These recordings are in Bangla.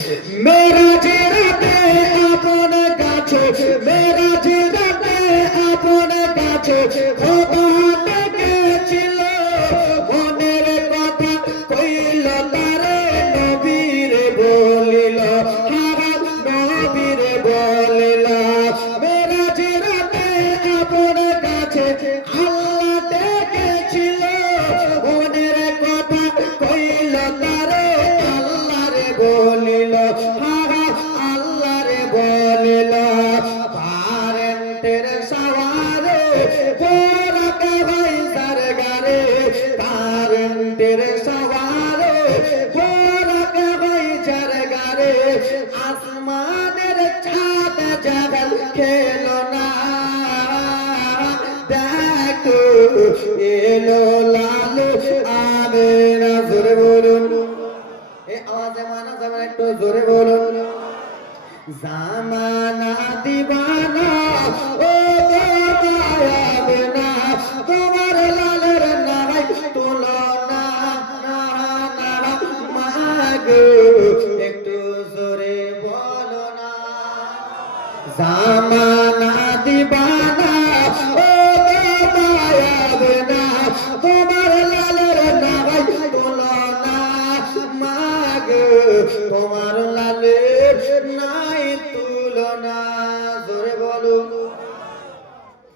मेराज राते आपन काछे मेराज राते आपन काछे खোदा ডেকেছিল মনের কথা কইল তারে নবীরে বলিল হারা নবীরে বলিল মেরাজ রাতে আপন কাছে আল্লাহ ডেকেছিল মনের কথা কইল তারে আল্লাহরে বলিল হারা আল্লাহরে বলিল কারেন্টের সওয়ারে পোরাকে ভাই সরগারে কারেন্টের সওয়ারে পোরাকে ভাই সরগারে আসমানের চাঁদ জাগাল খেলো না দেখো এলো লালু আমেনা জোরে বলুন এই আওয়াজে মানা যাবে একটু জোরে বলুন জামানা দিবানা ও দয়াবে না তোমার লালের নাই তুলনা না না মাগো একটু জোরে বলো না জামানা দিবানা ও দয়াবে না তোমার লালের নাই তুলনা মাগো তোমার লালের নাই তুলনা জোরে বলো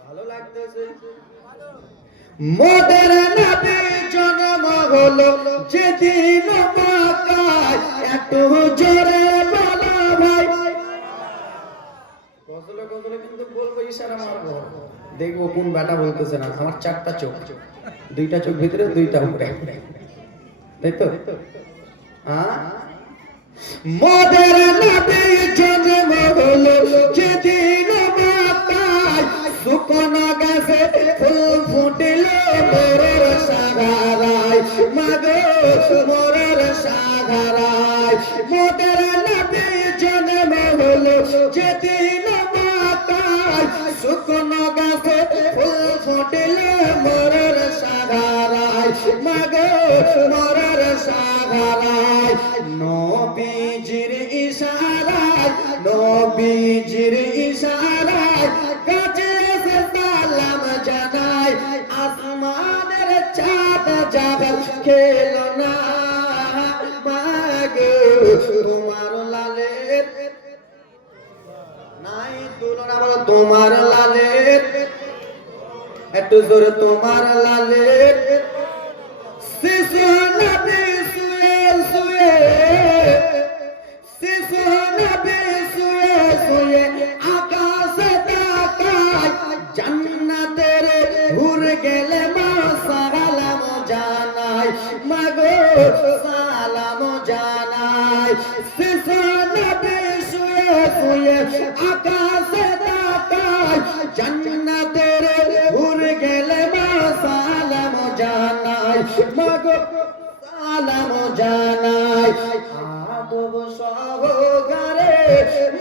ভালো লাগতেছে মোদের নবী জন্ম হলো যেদিন মক্কায় একটু জোরে বলো ভাই গজলে গজলে কিন্তু বলবো ইশারা মারবো দেখবো কোন বেটা বলতেছে না আমার চারটা চোখ দুইটা চোখ ভিতরে দুইটা উপরে তাই তো মোদের নবী জন্ম হলো যেদিন মক্কায় শুকনো গাছে ফুল ফুটিল মোরের সাগরায় মাগো মোরের সাগরায় মোদের নবী জন্ম হলো যেদিন মক্কায় শুকনো গাছে ফুল ফুটিল মোরের সাগরায় মাগো মোরের সাগরায় নবীজির ইশারায় নবীজির ইশারায় কাছে এসে সালাম জানাই আসমানের চাঁদ জাগাল খেলো না মাগো তোমার লালের নাই তুলনা বলো তোমার লালের একটু জোরে তোমার লালের শিশু নবী শুয়ে শুয়ে শিশু নবী শুয়ে শুয়ে আকাশে তাকায় জান্নাতের হুর গেলে মা সালাম জানাই মাগো সালাম জানাই শিশু নবী শুয়ে শুয়ে আকাশে তাকায় জান্নাতের হুর গেলে মা সালাম জানাই মাগো সালাম জানাই আদব সহকারে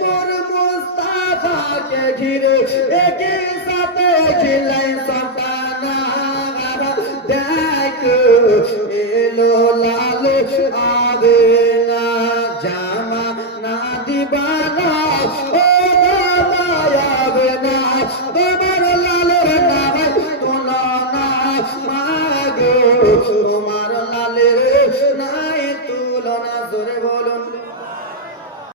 মোর মুস্তাফাকে ঘিরে একই সাথে খিলাই সন্তানা দেখো এলো লালু আবে না জামা না দিবানা ও দয়াবে না